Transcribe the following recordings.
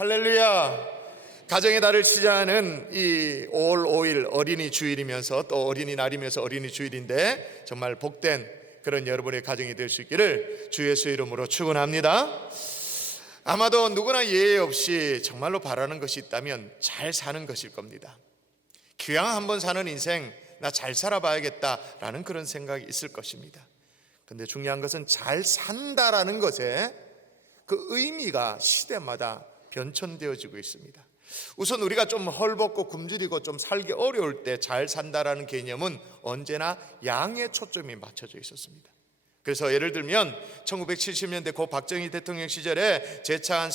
할렐루야. 가정의 달을 시작하는 이 5월 5일 어린이 주일이면서 또 어린이날이면서 어린이 주일인데 정말 복된 그런 여러분의 가정이 될 수 있기를 주 예수 이름으로 축원합니다. 아마도 누구나 예외 없이 정말로 바라는 것이 있다면 잘 사는 것일 겁니다. 기왕 한번 사는 인생 나 잘 살아봐야겠다라는 그런 생각이 있을 것입니다. 근데 중요한 것은 잘 산다라는 것에 그 의미가 시대마다 변천되어지고 있습니다. 우선 우리가 좀 헐벗고 굶주리고 좀 살기 어려울 때 잘 산다라는 개념은 언제나 양에 초점이 맞춰져 있었습니다. 그래서 예를 들면 1970년대 고 박정희 대통령 시절에 제차한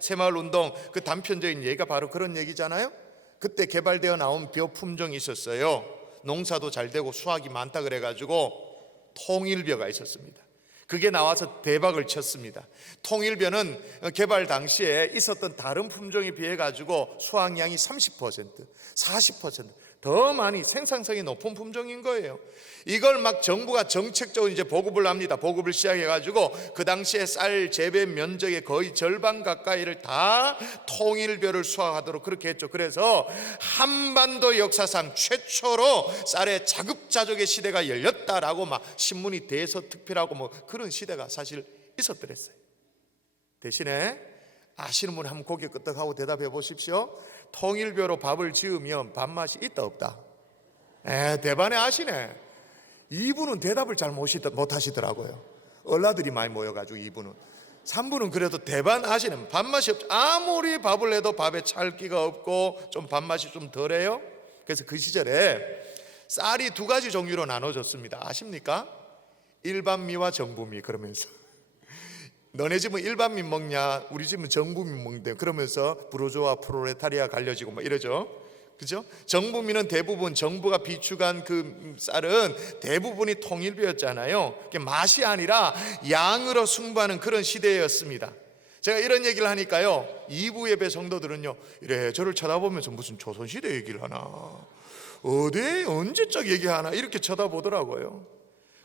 새마을 운동 그 단편적인 얘기가 바로 그런 얘기잖아요. 그때 개발되어 나온 벼 품종이 있었어요. 농사도 잘 되고 수확이 많다 그래가지고 통일벼가 있었습니다. 그게 나와서 대박을 쳤습니다. 통일벼는 개발 당시에 있었던 다른 품종에 비해 가지고 수확량이 30%, 40% 더 많이 생산성이 높은 품종인 거예요. 이걸 막 정부가 정책적으로 이제 보급을 합니다. 보급을 시작해 가지고 그 당시에 쌀 재배 면적의 거의 절반 가까이를 다 통일벼를 수확하도록 그렇게 했죠. 그래서 한반도 역사상 최초로 쌀의 자급자족의 시대가 열렸다라고 막 신문이 대서특필하고 뭐 그런 시대가 사실 있었더랬어요. 대신에 아시는 분 한번 고개 끄덕하고 대답해 보십시오. 통일벼로 밥을 지으면 밥맛이 있다 없다? 대반에 아시네. 이분은 대답을 잘 못하시더라고요. 얼라들이 많이 모여가지고 이분은. 3분은 그래도 대반 아시는 밥맛이 없죠. 아무리 밥을 해도 밥에 찰기가 없고 좀 밥맛이 좀 덜해요. 그래서 그 시절에 쌀이 두 가지 종류로 나눠졌습니다. 아십니까? 일반미와 정부미. 그러면서 너네 집은 일반민 먹냐 우리 집은 정부민 먹는데 그러면서 부르주아 프롤레타리아 갈려지고 뭐 이러죠. 그죠? 정부민은 대부분 정부가 비축한 그 쌀은 대부분이 통일벼였잖아요. 맛이 아니라 양으로 승부하는 그런 시대였습니다. 제가 이런 얘기를 하니까요 2부 예배 성도들은요 이래저를 쳐다보면서 무슨 조선시대 얘기를 하나 어디 언제적 얘기하나 이렇게 쳐다보더라고요.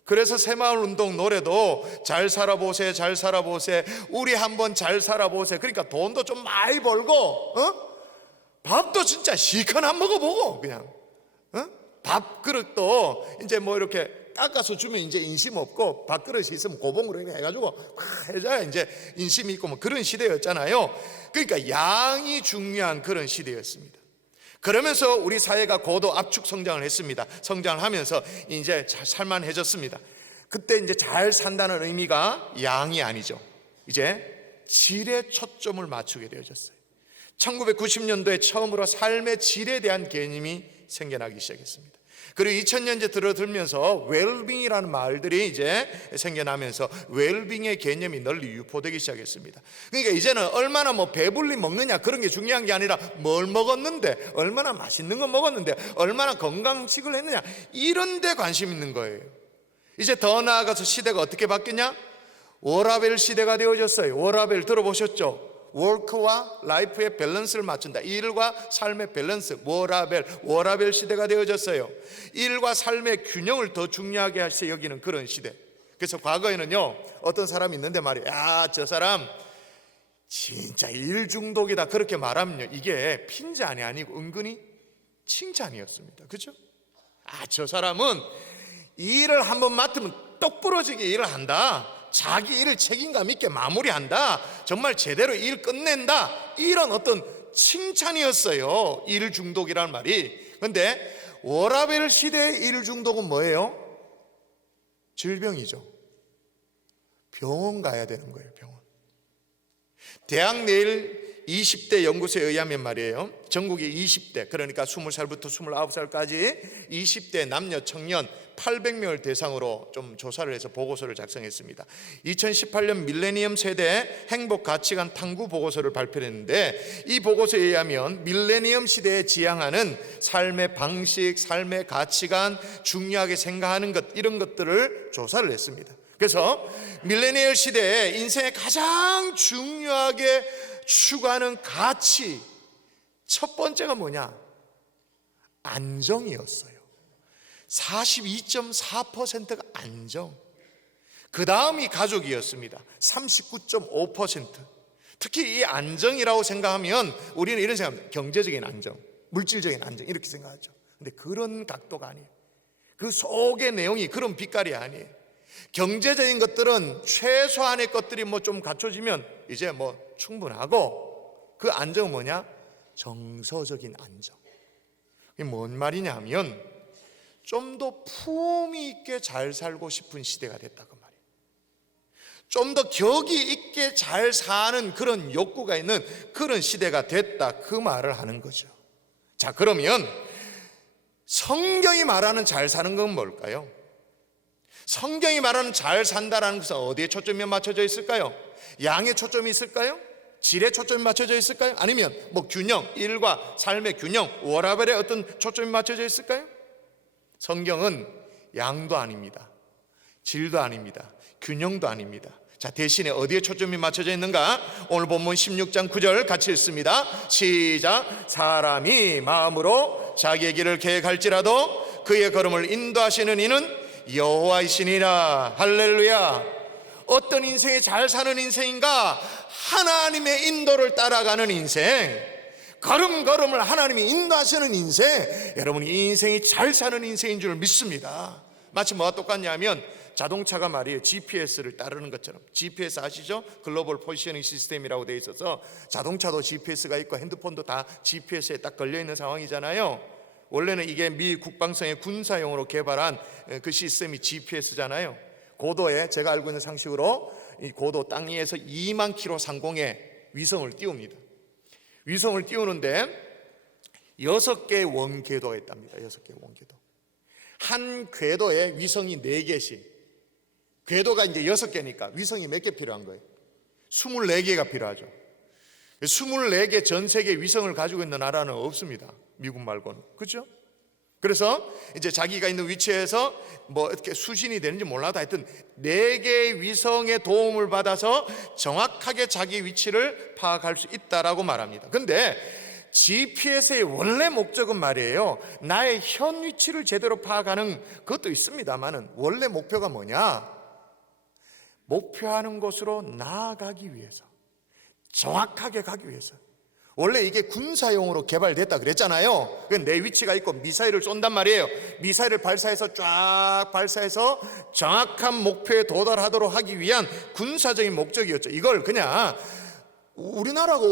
그래서 새마을운동 노래도 잘 살아보세 잘 살아보세 우리 한번 잘 살아보세. 그러니까 돈도 좀 많이 벌고 밥도 진짜 시커나 먹어보고 그냥 밥그릇도 이제 뭐 이렇게 깎아서 주면 이제 인심 없고 밥그릇이 있으면 고봉으로 해가지고 막 해줘야 이제 인심이 있고 뭐 그런 시대였잖아요. 그러니까 양이 중요한 그런 시대였습니다. 그러면서 우리 사회가 고도 압축 성장을 했습니다. 성장을 하면서 이제 살만해졌습니다. 그때 이제 잘 산다는 의미가 양이 아니죠. 이제 질에 초점을 맞추게 되어졌어요. 1990년도에 처음으로 삶의 질에 대한 개념이 생겨나기 시작했습니다. 그리고 2000년대 들어들면서 웰빙이라는 말들이 이제 생겨나면서 웰빙의 개념이 널리 유포되기 시작했습니다. 그러니까 이제는 얼마나 뭐 배불리 먹느냐 그런 게 중요한 게 아니라 뭘 먹었는데 얼마나 맛있는 거 먹었는데 얼마나 건강식을 했느냐 이런 데 관심 있는 거예요. 이제 더 나아가서 시대가 어떻게 바뀌냐? 워라밸 시대가 되어졌어요. 워라밸 들어보셨죠? 워크와 라이프의 밸런스를 맞춘다. 일과 삶의 밸런스, 워라밸 시대가 되어졌어요. 일과 삶의 균형을 더 중요하게 해서 여기는 그런 시대. 그래서 과거에는요 어떤 사람이 있는데 말이에요 저 사람 진짜 일 중독이다 그렇게 말하면요 이게 핀잔이 아니고 은근히 칭찬이었습니다. 그렇죠? 저 사람은 일을 한번 맡으면 똑부러지게 일을 한다. 자기 일을 책임감 있게 마무리한다. 정말 제대로 일 끝낸다. 이런 어떤 칭찬이었어요. 일 중독이라는 말이. 그런데 워라밸 시대의 일 중독은 뭐예요? 질병이죠. 병원 가야 되는 거예요. 병원. 대학 내일 20대 연구소에 의하면 말이에요 전국의 20대 그러니까 20살부터 29살까지 20대 남녀 청년 800명을 대상으로 좀 조사를 해서 보고서를 작성했습니다. 2018년 밀레니엄 세대 행복 가치관 탐구 보고서를 발표했는데 이 보고서에 의하면 밀레니엄 시대에 지향하는 삶의 방식, 삶의 가치관, 중요하게 생각하는 것 이런 것들을 조사를 했습니다. 그래서 밀레니얼 시대에 인생에 가장 중요하게 추구하는 가치 첫 번째가 뭐냐? 안정이었어요. 42.4%가 안정. 그 다음이 가족이었습니다. 39.5%. 특히 이 안정이라고 생각하면 우리는 이런 생각합니다. 경제적인 안정, 물질적인 안정 이렇게 생각하죠. 근데 그런 각도가 아니에요. 그 속의 내용이 그런 빛깔이 아니에요. 경제적인 것들은 최소한의 것들이 뭐 좀 갖춰지면 이제 뭐 충분하고, 그 안정은 뭐냐? 정서적인 안정. 이게 뭔 말이냐 하면 좀 더 품위 있게 잘 살고 싶은 시대가 됐다 그 말이에요. 좀 더 격이 있게 잘 사는 그런 욕구가 있는 그런 시대가 됐다 그 말을 하는 거죠. 자, 그러면 성경이 말하는 잘 사는 건 뭘까요? 성경이 말하는 잘 산다라는 것은 어디에 초점이 맞춰져 있을까요? 양에 초점이 있을까요? 질에 초점이 맞춰져 있을까요? 아니면 뭐 균형, 일과 삶의 균형, 워라밸에 어떤 초점이 맞춰져 있을까요? 성경은 양도 아닙니다. 질도 아닙니다. 균형도 아닙니다. 자, 대신에 어디에 초점이 맞춰져 있는가? 오늘 본문 16장 9절 같이 읽습니다. 시작. 사람이 마음으로 자기의 길을 계획할지라도 그의 걸음을 인도하시는 이는 여호와이시니라. 할렐루야. 어떤 인생이 잘 사는 인생인가? 하나님의 인도를 따라가는 인생, 걸음걸음을 하나님이 인도하시는 인생, 여러분 이 인생이 잘 사는 인생인 줄 믿습니다. 마치 뭐가 똑같냐면 자동차가 말이에요, GPS를 따르는 것처럼. GPS 아시죠? 글로벌 포지셔닝 시스템이라고 되어 있어서 자동차도 GPS가 있고 핸드폰도 다 GPS에 딱 걸려있는 상황이잖아요. 원래는 이게 미 국방성의 군사용으로 개발한 그 시스템이 GPS잖아요. 고도에, 제가 알고 있는 상식으로 이 고도 땅 위에서 2만 킬로 상공에 위성을 띄웁니다. 위성을 띄우는데 6개의 원궤도가 있답니다. 6개의 원궤도. 한 궤도에 위성이 4개씩. 궤도가 이제 6개니까 위성이 몇 개 필요한 거예요? 24개가 필요하죠. 24개 전 세계 위성을 가지고 있는 나라는 없습니다. 미국 말고는. 그렇죠? 그래서 이제 자기가 있는 위치에서 뭐 어떻게 수신이 되는지 몰라도 하여튼 4개의 위성의 도움을 받아서 정확하게 자기 위치를 파악할 수 있다라고 말합니다. 근데 GPS의 원래 목적은 말이에요, 나의 현 위치를 제대로 파악하는 것도 있습니다만은 원래 목표가 뭐냐? 목표하는 곳으로 나아가기 위해서, 정확하게 가기 위해서. 원래 이게 군사용으로 개발됐다 그랬잖아요. 내 위치가 있고 미사일을 쏜단 말이에요. 미사일을 발사해서 쫙 발사해서 정확한 목표에 도달하도록 하기 위한 군사적인 목적이었죠. 이걸 그냥 우리나라가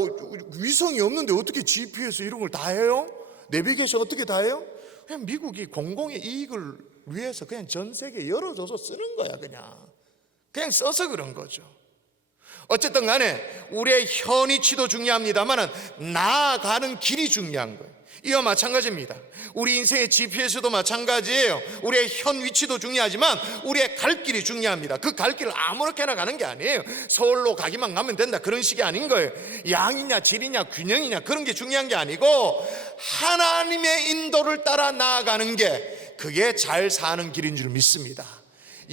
위성이 없는데 어떻게 GPS 이런 걸 다 해요? 내비게이션 어떻게 다 해요? 그냥 미국이 공공의 이익을 위해서 그냥 전 세계에 열어줘서 쓰는 거야. 그냥 써서 그런 거죠. 어쨌든 간에 우리의 현 위치도 중요합니다만 나아가는 길이 중요한 거예요. 이와 마찬가지입니다. 우리 인생의 GPS도 마찬가지예요. 우리의 현 위치도 중요하지만 우리의 갈 길이 중요합니다. 그 갈 길을 아무렇게나 가는 게 아니에요. 서울로 가기만 가면 된다 그런 식이 아닌 거예요. 양이냐 질이냐 균형이냐 그런 게 중요한 게 아니고 하나님의 인도를 따라 나아가는 게, 그게 잘 사는 길인 줄 믿습니다.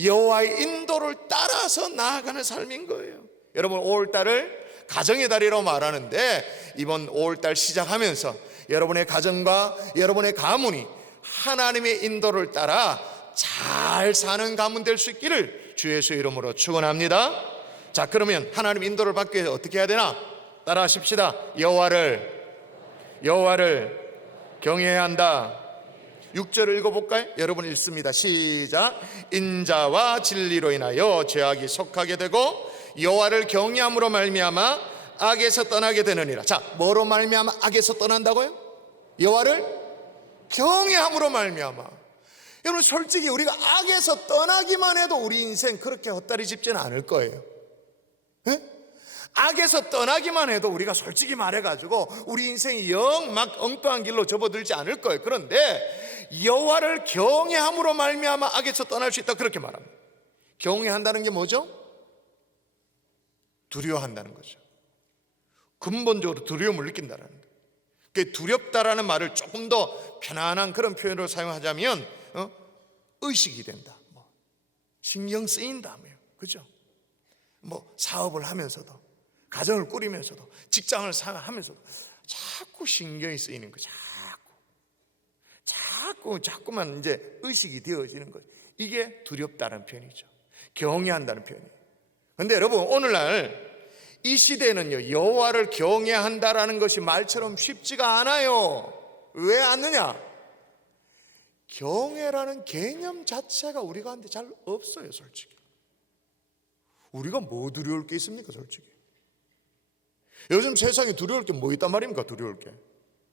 여호와의 인도를 따라서 나아가는 삶인 거예요. 여러분 5월달을 가정의 달이라고 말하는데 이번 5월달 시작하면서 여러분의 가정과 여러분의 가문이 하나님의 인도를 따라 잘 사는 가문 될 수 있기를 주 예수의 이름으로 축원합니다. 자, 그러면 하나님 인도를 받기 위해서 어떻게 해야 되나? 따라 하십시다. 여호와를 경외해야 한다. 6절을 읽어볼까요? 여러분 읽습니다. 시작. 인자와 진리로 인하여 죄악이 속하게 되고 여호와를 경외함으로 말미암아 악에서 떠나게 되느니라. 자, 뭐로 말미암아 악에서 떠난다고요? 여호와를 경외함으로 말미암아. 여러분 솔직히 우리가 악에서 떠나기만 해도 우리 인생 그렇게 헛다리 짚지는 않을 거예요. 에? 악에서 떠나기만 해도 우리가 솔직히 말해가지고 우리 인생이 영 막 엉뚱한 길로 접어들지 않을 거예요. 그런데 여호와를 경외함으로 말미암아 악에서 떠날 수 있다 그렇게 말합니다. 경외한다는 게 뭐죠? 두려워한다는 거죠. 근본적으로 두려움을 느낀다는 거예요. 두렵다라는 말을 조금 더 편안한 그런 표현으로 사용하자면 의식이 된다, 신경 쓰인다며, 그죠? 사업을 하면서도, 가정을 꾸리면서도, 직장을 하면서도 자꾸 신경이 쓰이는 거죠. 자꾸만 이제 의식이 되어지는 거죠. 이게 두렵다는 표현이죠. 경외한다는 표현이에요. 그런데 여러분 오늘날 이 시대는요, 여호와를 경외한다라는 것이 말처럼 쉽지가 않아요. 왜 않느냐? 경외라는 개념 자체가 우리 가운데 잘 없어요, 솔직히. 우리가 뭐 두려울 게 있습니까, 솔직히? 요즘 세상에 두려울 게 뭐 있단 말입니까, 두려울 게?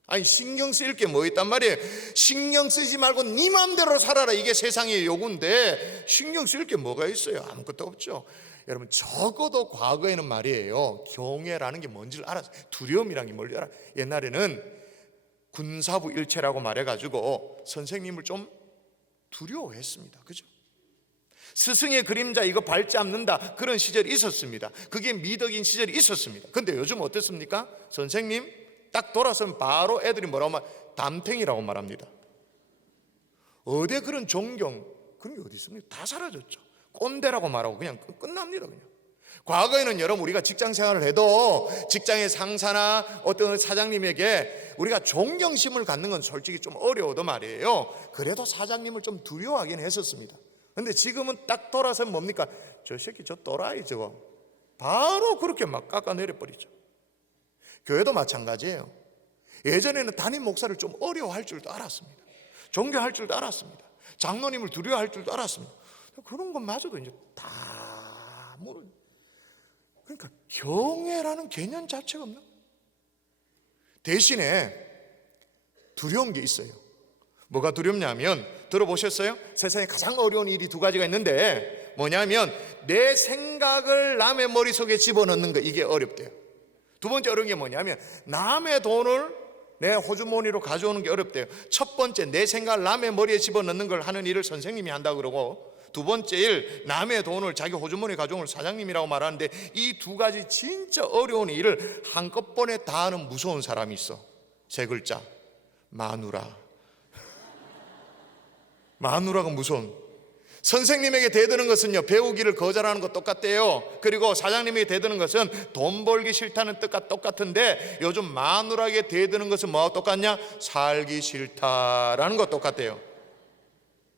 아니, 신경 쓰일 게 뭐 있단 말이에요? 신경 쓰지 말고 네 맘대로 살아라, 이게 세상의 요구인데 신경 쓰일 게 뭐가 있어요? 아무것도 없죠. 여러분, 적어도 과거에는 말이에요, 경외라는 게 뭔지를 알았어요. 두려움이란 게 뭔지 알았어요. 옛날에는 군사부 일체라고 말해가지고 선생님을 좀 두려워했습니다. 그죠? 스승의 그림자 이거 밟지 않는다, 그런 시절이 있었습니다. 그게 미덕인 시절이 있었습니다. 근데 요즘 어떻습니까? 선생님 딱 돌아서면 바로 애들이 뭐라고 담탱이라고 말합니다. 어디 그런 존경, 그런 게 어디 있습니까? 다 사라졌죠. 꼰대라고 말하고 그냥 끝납니다. 그냥. 과거에는 여러분, 우리가 직장 생활을 해도 직장의 상사나 어떤 사장님에게 우리가 존경심을 갖는 건 솔직히 좀 어려워도 말이에요, 그래도 사장님을 좀 두려워하긴 했었습니다. 근데 지금은 딱 돌아서면 뭡니까? 저 새끼 저 또라이 저거, 바로 그렇게 막 깎아내려 버리죠. 교회도 마찬가지예요. 예전에는 담임 목사를 좀 어려워할 줄도 알았습니다. 존경할 줄도 알았습니다. 장로님을 두려워할 줄도 알았습니다. 그런 것마저도 이제 다 모르. 그러니까 경외라는 개념 자체가 없는. 대신에 두려운 게 있어요. 뭐가 두렵냐면, 들어보셨어요? 세상에 가장 어려운 일이 두 가지가 있는데 뭐냐면 내 생각을 남의 머릿속에 집어넣는 거, 이게 어렵대요. 두 번째 어려운 게 뭐냐면 남의 돈을 내 호주머니로 가져오는 게 어렵대요. 첫 번째, 내 생각을 남의 머리에 집어넣는 걸 하는 일을 선생님이 한다고 그러고, 두 번째 일, 남의 돈을 자기 호주머니에 가져오는 걸 사장님이라고 말하는데, 이 두 가지 진짜 어려운 일을 한꺼번에 다 하는 무서운 사람이 있어. 세 글자, 마누라. 마누라가 무서운. 선생님에게 대드는 것은요, 배우기를 거절하는 것 똑같대요. 그리고 사장님에게 대드는 것은 돈 벌기 싫다는 뜻과 똑같은데, 요즘 마누라에게 대드는 것은 뭐와 똑같냐? 살기 싫다라는 것 똑같대요.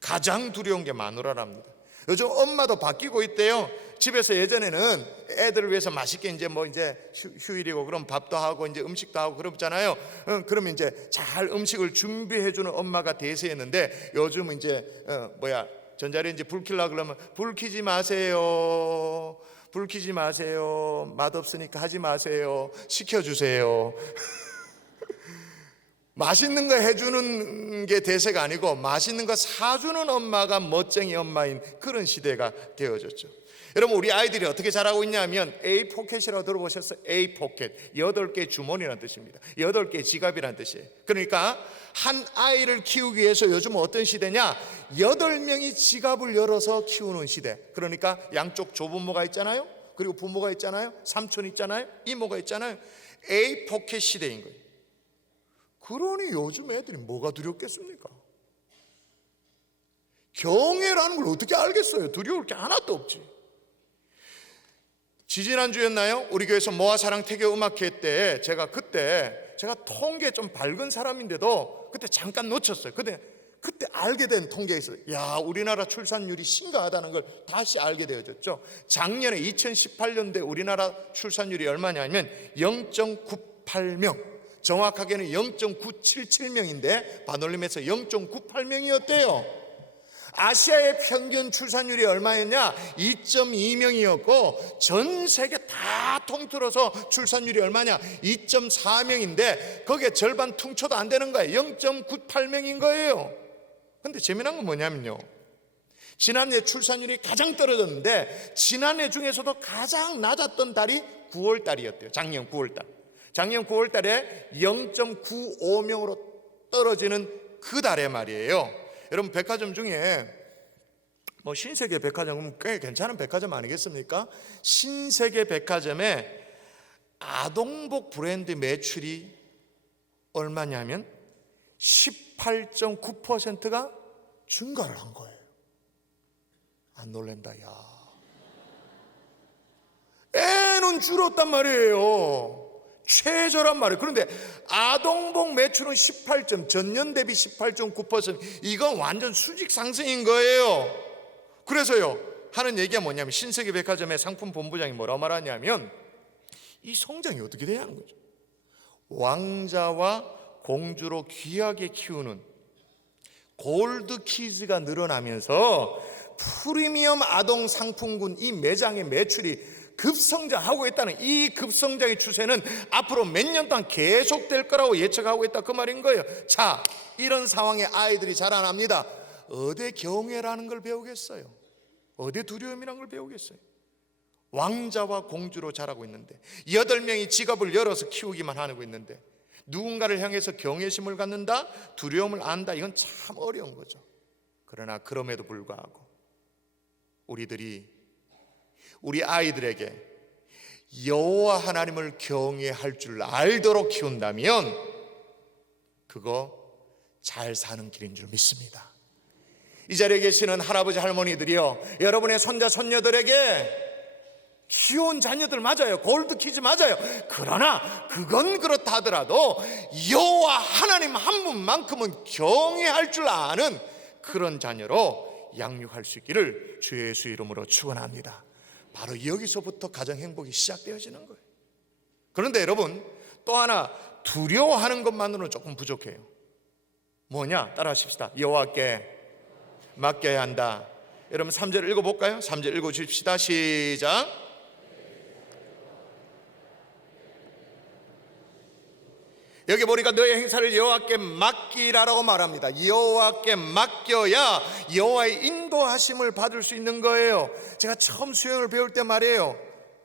가장 두려운 게 마누라랍니다. 요즘 엄마도 바뀌고 있대요. 집에서 예전에는 애들을 위해서 맛있게 이제 휴일이고 그럼 밥도 하고 이제 음식도 하고 그러잖아요. 그러면 이제 잘 음식을 준비해주는 엄마가 대세였는데, 요즘은 이제 전자레인지 불 켜려고 그러면 불 켜지 마세요. 불 켜지 마세요. 맛없으니까 하지 마세요. 시켜주세요. 맛있는 거 해주는 게 대세가 아니고 맛있는 거 사주는 엄마가 멋쟁이 엄마인 그런 시대가 되어졌죠. 여러분, 우리 아이들이 어떻게 자라고 있냐면 A 포켓이라고 들어보셨어요? A 포켓, 8개 주머니라는 뜻입니다. 8개 지갑이라는 뜻이에요. 그러니까 한 아이를 키우기 위해서 요즘은 어떤 시대냐? 8명이 지갑을 열어서 키우는 시대. 그러니까 양쪽 조부모가 있잖아요, 그리고 부모가 있잖아요, 삼촌 있잖아요, 이모가 있잖아요. A 포켓 시대인 거예요. 그러니 요즘 애들이 뭐가 두렵겠습니까? 경외라는 걸 어떻게 알겠어요? 두려울 게 하나도 없지. 지지난주였나요? 우리 교회에서 모아사랑 태교 음악회 때 제가 통계 좀 밝은 사람인데도 그때 잠깐 놓쳤어요. 그때 알게 된 통계가 있어요. 야, 우리나라 출산율이 심각하다는 걸 다시 알게 되어졌죠. 작년에 2018년도에 우리나라 출산율이 얼마냐면 0.98명, 정확하게는 0.977명인데 반올림해서 0.98명이었대요. 아시아의 평균 출산율이 얼마였냐? 2.2명이었고 전 세계 다 통틀어서 출산율이 얼마냐? 2.4명인데 거기에 절반 퉁쳐도 안 되는 거예요. 0.98명인 거예요. 근데 재미난 건 뭐냐면요, 지난해 출산율이 가장 떨어졌는데 지난해 중에서도 가장 낮았던 달이 9월 달이었대요. 작년 9월 달. 작년 9월 달에 0.95명으로 떨어지는 그 달에 말이에요. 여러분, 백화점 중에 신세계 백화점은 꽤 괜찮은 백화점 아니겠습니까? 신세계 백화점에 아동복 브랜드 매출이 얼마냐면 18.9%가 증가를 한 거예요. 안 놀랜다. 야, 애는 줄었단 말이에요. 최저란 말이에요. 그런데 아동복 매출은 전년 대비 18.9%, 이건 완전 수직 상승인 거예요. 그래서요, 하는 얘기가 뭐냐면 신세계 백화점의 상품 본부장이 뭐라고 말하냐면 이 성장이 어떻게 되냐는 거죠. 왕자와 공주로 귀하게 키우는 골드 키즈가 늘어나면서 프리미엄 아동 상품군 이 매장의 매출이 급성장하고 있다는 이 급성장의 추세는 앞으로 몇 년 동안 계속될 거라고 예측하고 있다 그 말인 거예요. 자, 이런 상황에 아이들이 자라납니다. 어디 경외라는 걸 배우겠어요? 어디 두려움이라는 걸 배우겠어요? 왕자와 공주로 자라고 있는데 8명이 직업을 열어서 키우기만 하고 있는데 누군가를 향해서 경외심을 갖는다, 두려움을 안다, 이건 참 어려운 거죠. 그러나 그럼에도 불구하고 우리 아이들에게 여호와 하나님을 경외할 줄 알도록 키운다면 그거 잘 사는 길인 줄 믿습니다. 이 자리에 계시는 할아버지 할머니들이요, 여러분의 손자 손녀들에게 귀여운 자녀들 맞아요. 골드 키즈 맞아요. 그러나 그건 그렇다 하더라도 여호와 하나님 한 분만큼은 경외할 줄 아는 그런 자녀로 양육할 수 있기를 주 예수 이름으로 축원합니다. 바로 여기서부터 가정 행복이 시작되어지는 거예요. 그런데 여러분, 또 하나 두려워하는 것만으로는 조금 부족해요. 뭐냐? 따라 하십시다. 여호와께 맡겨야 한다. 여러분 3절 읽어볼까요? 3절 읽어주십시다. 시작. 여기 보니까 너의 행사를 여호와께 맡기라라고 말합니다. 여호와께 맡겨야 여호와의 인도하심을 받을 수 있는 거예요. 제가 처음 수영을 배울 때 말이에요,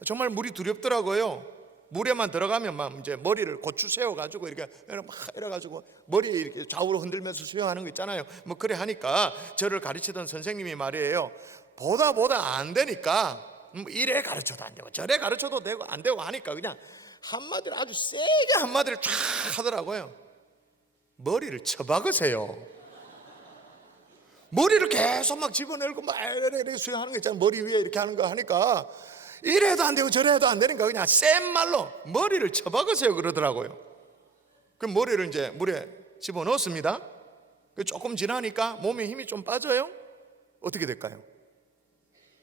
정말 물이 두렵더라고요. 물에만 들어가면 막 이제 머리를 고추 세워가지고 이렇게 막 이래가지고 머리 이렇게 좌우로 흔들면서 수영하는 거 있잖아요. 뭐 그래 하니까 저를 가르치던 선생님이 말이에요, 보다 안 되니까 이래 가르쳐도 안 되고 저래 가르쳐도 되고 안 되고 하니까 그냥 한마디를 아주 세게 한마디를 쫙 하더라고요. 머리를 쳐박으세요. 머리를 계속 막 집어내고 막 이렇게 수영하는 거 있잖아요. 머리 위에 이렇게 하는 거 하니까 이래도 안 되고 저래도 안 되니까 그냥 센 말로 머리를 쳐박으세요 그러더라고요. 그럼 머리를 이제 물에 집어넣었습니다. 조금 지나니까 몸에 힘이 좀 빠져요. 어떻게 될까요?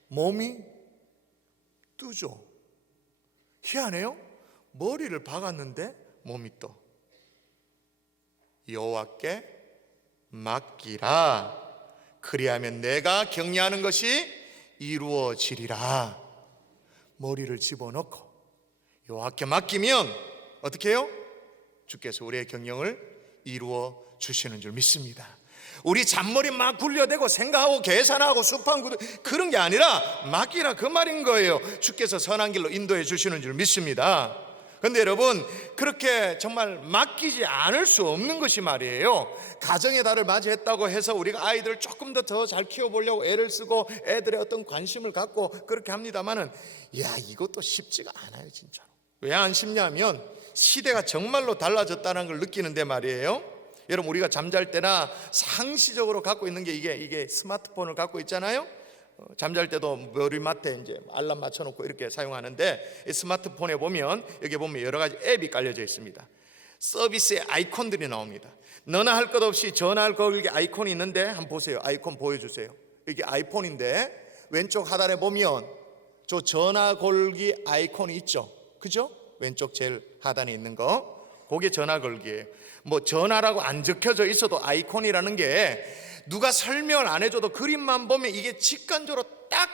몸이 뜨죠. 희한해요. 머리를 박았는데 몸이 떠. 여호와께 맡기라. 그리하면 내가 경외하는 것이 이루어지리라. 머리를 집어넣고 여호와께 맡기면 어떻게 해요? 주께서 우리의 경영을 이루어 주시는 줄 믿습니다. 우리 잔머리 막 굴려대고 생각하고 계산하고 수판구도 그런 게 아니라 맡기라 그 말인 거예요. 주께서 선한 길로 인도해 주시는 줄 믿습니다. 그런데 여러분, 그렇게 정말 맡기지 않을 수 없는 것이 말이에요, 가정의 달을 맞이했다고 해서 우리가 아이들을 조금 더 잘 키워보려고 애를 쓰고 애들의 어떤 관심을 갖고 그렇게 합니다마는 이것도 쉽지가 않아요 진짜로. 왜 안 쉽냐면 시대가 정말로 달라졌다는 걸 느끼는데 말이에요. 여러분, 우리가 잠잘 때나 상시적으로 갖고 있는 게 이게 스마트폰을 갖고 있잖아요. 잠잘 때도 머리맡에 이제 알람 맞춰놓고 이렇게 사용하는데, 이 스마트폰에 보면 여기 보면 여러 가지 앱이 깔려져 있습니다. 서비스의 아이콘들이 나옵니다. 너나 할 것 없이 전화를 걸기 아이콘이 있는데 한번 보세요. 아이콘 보여주세요. 이게 아이폰인데 왼쪽 하단에 보면 저 전화 걸기 아이콘이 있죠, 그죠? 왼쪽 제일 하단에 있는 거, 그게 전화 걸기예요. 뭐 전화라고 안 적혀져 있어도 아이콘이라는 게 누가 설명을 안 해줘도 그림만 보면 이게 직관적으로 딱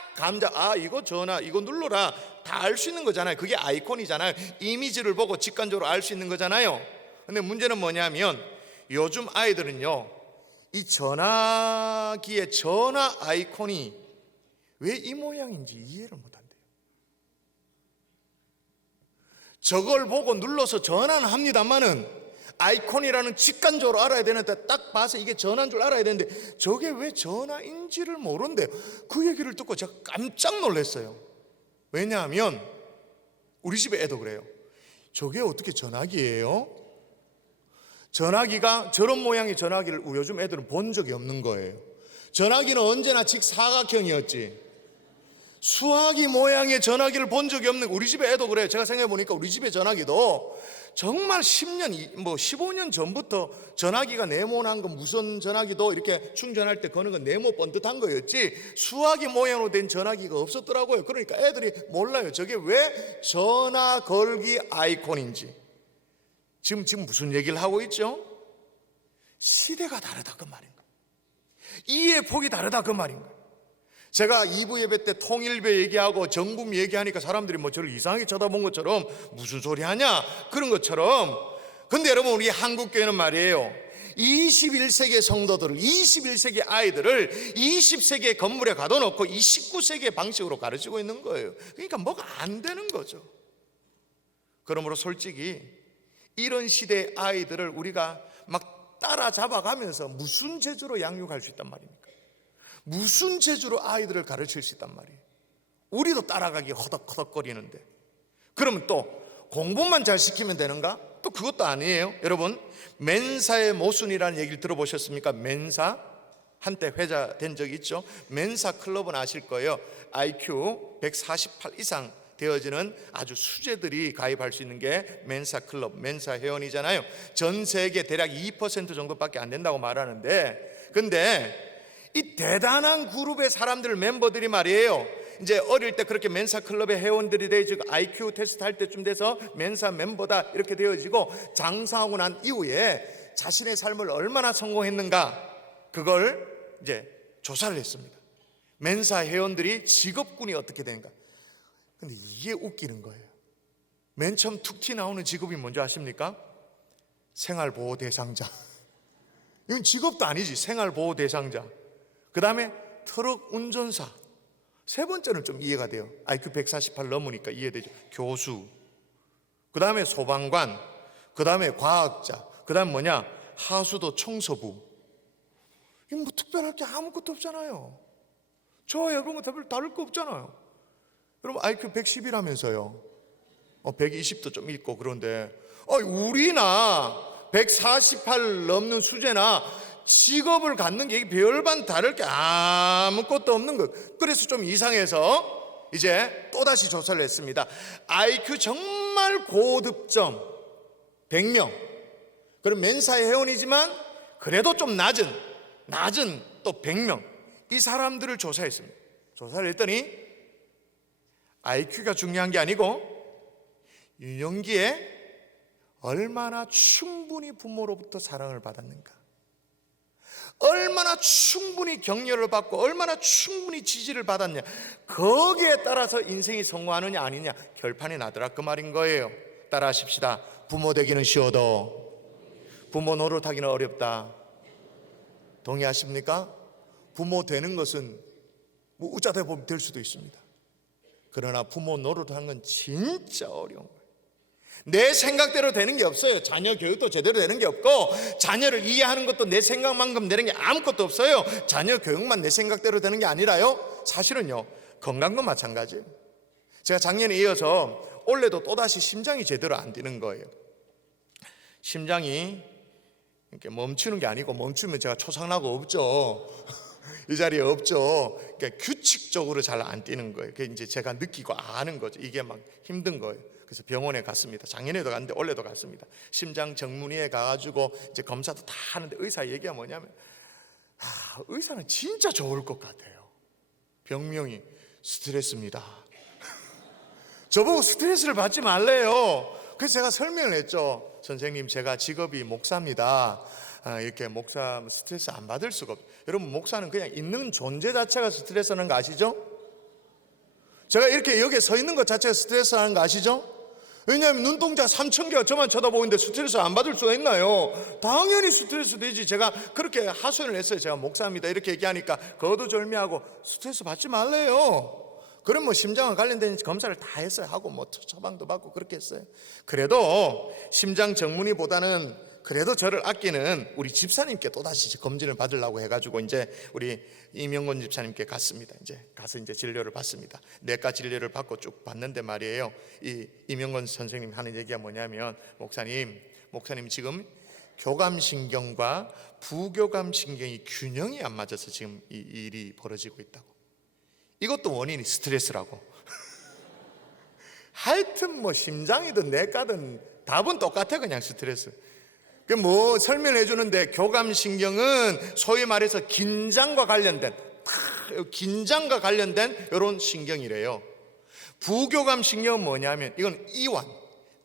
이거 전화, 이거 눌러라 다 알 수 있는 거잖아요. 그게 아이콘이잖아요. 이미지를 보고 직관적으로 알 수 있는 거잖아요. 근데 문제는 뭐냐면 요즘 아이들은요, 이 전화기의 전화 아이콘이 왜 이 모양인지 이해를 못한대요. 저걸 보고 눌러서 전화는 합니다만은 아이콘이라는 직관적으로 알아야 되는데 딱 봐서 이게 전화인 줄 알아야 되는데 저게 왜 전화인지를 모른대요. 그 얘기를 듣고 제가 깜짝 놀랐어요. 왜냐하면 우리 집에 애도 그래요. 저게 어떻게 전화기예요? 전화기가 저런 모양의 전화기를 요즘 애들은 본 적이 없는 거예요. 전화기는 언제나 직사각형이었지 수화기 모양의 전화기를 본 적이 없는 우리 집에 애도 그래요. 제가 생각해보니까 우리 집의 전화기도 정말 10년, 뭐 15년 전부터 전화기가 네모난 거, 무선 전화기도 이렇게 충전할 때 거는 건 네모 번듯한 거였지 수화기 모양으로 된 전화기가 없었더라고요. 그러니까 애들이 몰라요. 저게 왜 전화 걸기 아이콘인지. 지금 무슨 얘기를 하고 있죠? 시대가 다르다 그 말인 거예요. 이해 폭이 다르다 그 말인 거예요. 제가 2부 예배 때 통일배 얘기하고 정부 얘기하니까 사람들이 뭐 저를 이상하게 쳐다본 것처럼 무슨 소리 하냐 그런 것처럼. 근데 여러분, 우리 한국교회는 말이에요, 21세기 성도들을, 21세기 아이들을 20세기의 건물에 가둬놓고 이 19세기의 방식으로 가르치고 있는 거예요. 그러니까 뭐가 안 되는 거죠. 그러므로 솔직히 이런 시대의 아이들을 우리가 막 따라잡아가면서 무슨 재주로 양육할 수 있단 말입니까? 무슨 재주로 아이들을 가르칠 수 있단 말이에요? 우리도 따라가기 허덕허덕거리는데. 그러면 또 공부만 잘 시키면 되는가? 또 그것도 아니에요. 여러분, 멘사의 모순이라는 얘기를 들어보셨습니까? 멘사? 한때 회자된 적이 있죠. 멘사 클럽은 아실 거예요. IQ 148 이상 되어지는 아주 수재들이 가입할 수 있는 게 멘사 클럽, 멘사 회원이잖아요. 전 세계 대략 2% 정도밖에 안 된다고 말하는데, 근데 이 대단한 그룹의 사람들, 멤버들이 말이에요, 이제 어릴 때 그렇게 멘사 클럽의 회원들이 되어지고 IQ 테스트 할 때쯤 돼서 멘사 멤버다 이렇게 되어지고 장사하고 난 이후에 자신의 삶을 얼마나 성공했는가, 그걸 이제 조사를 했습니다. 멘사 회원들이 직업군이 어떻게 되는가. 근데 이게 웃기는 거예요. 맨 처음 툭 튀 나오는 직업이 뭔지 아십니까? 생활보호 대상자. 이건 직업도 아니지, 생활보호 대상자. 그 다음에 트럭 운전사. 세 번째는 좀 이해가 돼요. IQ 148 넘으니까 이해되죠. 교수. 그 다음에 소방관. 그 다음에 과학자. 그 다음에 뭐냐? 하수도 청소부. 이거 뭐 특별할 게 아무것도 없잖아요. 저와 여러분과 별로 다를 거 없잖아요. 여러분 IQ 110이라면서요. 120도 좀 있고 그런데 우리나 148 넘는 수제나 직업을 갖는 게 별반 다를 게 아무것도 없는 것. 그래서 좀 이상해서 이제 또다시 조사를 했습니다. IQ 정말 고득점 100명, 그럼 멘사의 회원이지만 그래도 좀 낮은 또 100명, 이 사람들을 조사했습니다. 조사를 했더니 IQ가 중요한 게 아니고 유년기에 얼마나 충분히 부모로부터 사랑을 받았는가, 얼마나 충분히 격려를 받고 얼마나 충분히 지지를 받았냐, 거기에 따라서 인생이 성공하느냐 아니냐 결판이 나더라 그 말인 거예요. 따라 하십시다. 부모 되기는 쉬워도 부모 노릇하기는 어렵다. 동의하십니까? 부모 되는 것은 뭐 우짜대 보면 될 수도 있습니다. 그러나 부모 노릇하는 건 진짜 어려운 거예요. 내 생각대로 되는 게 없어요. 자녀 교육도 제대로 되는 게 없고, 자녀를 이해하는 것도 내 생각만큼 되는 게 아무것도 없어요. 자녀 교육만 내 생각대로 되는 게 아니라요, 사실은요, 건강도 마찬가지예요. 제가 작년에 이어서 올해도 또다시 심장이 제대로 안 뛰는 거예요. 심장이 이렇게 멈추는 게 아니고, 멈추면 제가 초상나고 없죠. 이 자리에 없죠. 그러니까 규칙적으로 잘 안 뛰는 거예요. 그게 이제 제가 느끼고 아는 거죠. 이게 막 힘든 거예요. 그래서 병원에 갔습니다. 작년에도 갔는데 올해도 갔습니다. 심장 정문의에 가가지고 이제 검사도 다 하는데 의사 얘기가 뭐냐면, 의사는 진짜 좋을 것 같아요. 병명이 스트레스입니다. 저보고 스트레스를 받지 말래요. 그래서 제가 설명을 했죠. 선생님, 제가 직업이 목사입니다. 이렇게 목사 스트레스 안 받을 수가 없어요. 여러분, 목사는 그냥 있는 존재 자체가 스트레스라는 거 아시죠? 제가 이렇게 여기에 서 있는 것 자체가 스트레스라는 거 아시죠? 왜냐하면 눈동자 3,000개가 저만 쳐다보는데 스트레스 안 받을 수가 있나요? 당연히 스트레스 되지. 제가 그렇게 하소연을 했어요. 제가 목사입니다 이렇게 얘기하니까 거두절미하고 스트레스 받지 말래요. 그럼 뭐 심장과 관련된 검사를 다 했어요. 하고 뭐 처방도 받고 그렇게 했어요. 그래도 심장 정문의보다는 그래도 저를 아끼는 우리 집사님께 또다시 검진을 받으려고 해가지고 이제 우리 이명건 집사님께 갔습니다. 이제 가서 이제 진료를 받습니다. 내과 진료를 받고 쭉 봤는데 말이에요, 이 이명건 선생님 하는 얘기가 뭐냐면, 목사님 지금 교감신경과 부교감신경이 균형이 안 맞아서 지금 이 일이 벌어지고 있다고. 이것도 원인이 스트레스라고. 하여튼 뭐 심장이든 내과든 답은 똑같아. 그냥 스트레스. 그 뭐 설명해 주는데, 교감신경은 소위 말해서 긴장과 관련된 이런 신경이래요. 부교감신경은 뭐냐면 이건 이완,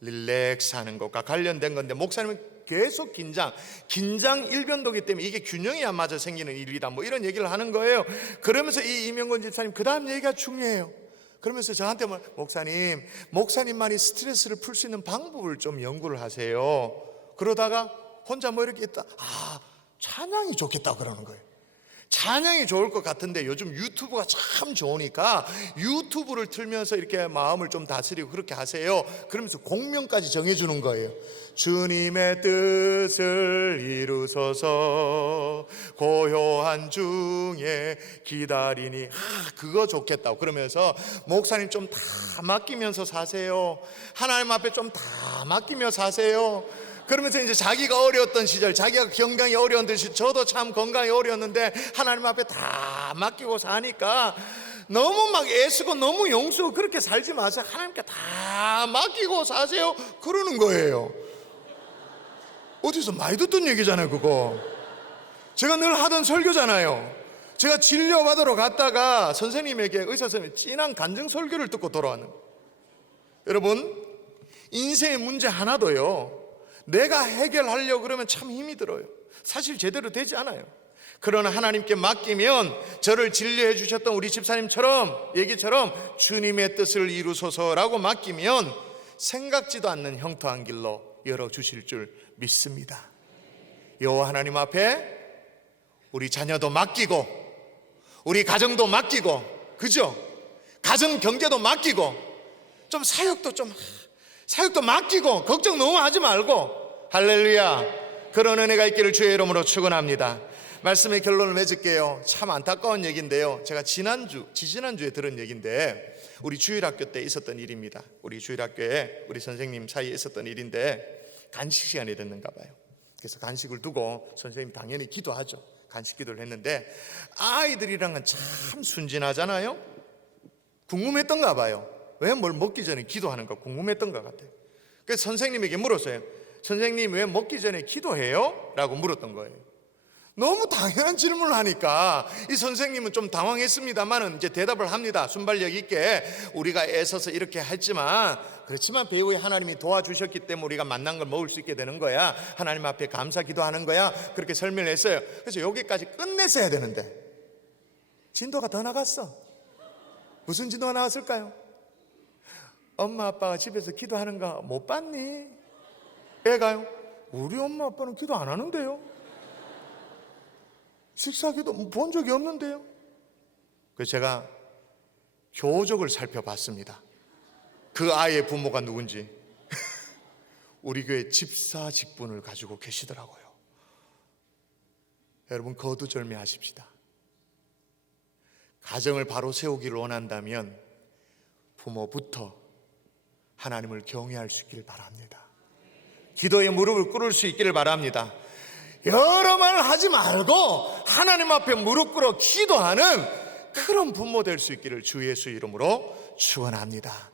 릴렉스 하는 것과 관련된 건데, 목사님은 계속 긴장 일변도기 때문에 이게 균형이 안 맞아 생기는 일이다, 뭐 이런 얘기를 하는 거예요. 그러면서 이 이명건 집사님 그 다음 얘기가 중요해요. 그러면서 저한테 목사님만이 스트레스를 풀 수 있는 방법을 좀 연구를 하세요. 그러다가 혼자 뭐 이렇게 있다, 찬양이 좋겠다 그러는 거예요. 찬양이 좋을 것 같은데 요즘 유튜브가 참 좋으니까 유튜브를 틀면서 이렇게 마음을 좀 다스리고 그렇게 하세요. 그러면서 공명까지 정해주는 거예요. 주님의 뜻을 이루소서 고요한 중에 기다리니, 그거 좋겠다고. 그러면서 목사님 좀 다 맡기면서 사세요. 하나님 앞에 좀 다 맡기며 사세요. 그러면서 이제 자기가 어려웠던 시절, 자기가 건강이 어려운 듯이 저도 참 건강이 어려웠는데 하나님 앞에 다 맡기고 사니까 너무 막 애쓰고 너무 용서고 그렇게 살지 마세요. 하나님께 다 맡기고 사세요. 그러는 거예요. 어디서 많이 듣던 얘기잖아요, 그거. 제가 늘 하던 설교잖아요. 제가 진료받으러 갔다가 선생님에게, 의사 선생님이 진한 간증 설교를 듣고 돌아왔는 거예요. 여러분, 인생의 문제 하나도요, 내가 해결하려고 그러면 참 힘이 들어요. 사실 제대로 되지 않아요. 그러나 하나님께 맡기면 저를 진료해 주셨던 우리 집사님처럼 얘기처럼 주님의 뜻을 이루소서라고 맡기면 생각지도 않는 형통한 길로 열어주실 줄 믿습니다. 여호와 하나님 앞에 우리 자녀도 맡기고 우리 가정도 맡기고, 그죠? 가정 경제도 맡기고 좀 사역도 맡기고 걱정 너무 하지 말고, 할렐루야, 그런 은혜가 있기를 주의 이름으로 축원합니다. 말씀의 결론을 맺을게요. 참 안타까운 얘기인데요, 제가 지지난주에 들은 얘기인데 우리 주일학교 때 있었던 일입니다. 우리 주일학교에 우리 선생님 사이에 있었던 일인데 간식 시간이 됐는가 봐요. 그래서 간식을 두고 선생님 당연히 기도하죠. 간식 기도를 했는데 아이들이랑은 참 순진하잖아요. 궁금했던가 봐요. 왜 뭘 먹기 전에 기도하는가 궁금했던 것 같아요. 그래서 선생님에게 물었어요. 선생님, 왜 먹기 전에 기도해요? 라고 물었던 거예요. 너무 당연한 질문을 하니까 이 선생님은 좀 당황했습니다만 이제 대답을 합니다. 순발력 있게. 우리가 애써서 이렇게 했지만, 그렇지만 배우에 하나님이 도와주셨기 때문에 우리가 만난 걸 먹을 수 있게 되는 거야. 하나님 앞에 감사 기도하는 거야. 그렇게 설명을 했어요. 그래서 여기까지 끝냈어야 되는데 진도가 더 나갔어. 무슨 진도가 나왔을까요? 엄마 아빠가 집에서 기도하는 거 못 봤니? 애가요? 우리 엄마 아빠는 기도 안 하는데요. 식사기도 본 적이 없는데요. 그래서 제가 교적을 살펴봤습니다. 그 아이의 부모가 누군지. 우리 교회 집사 직분을 가지고 계시더라고요. 여러분, 거두절미하십시다. 가정을 바로 세우기를 원한다면 부모부터 하나님을 경외할 수 있기를 바랍니다. 기도의 무릎을 꿇을 수 있기를 바랍니다. 여러 말 하지 말고 하나님 앞에 무릎 꿇어 기도하는 그런 부모 될 수 있기를 주 예수 이름으로 축원합니다.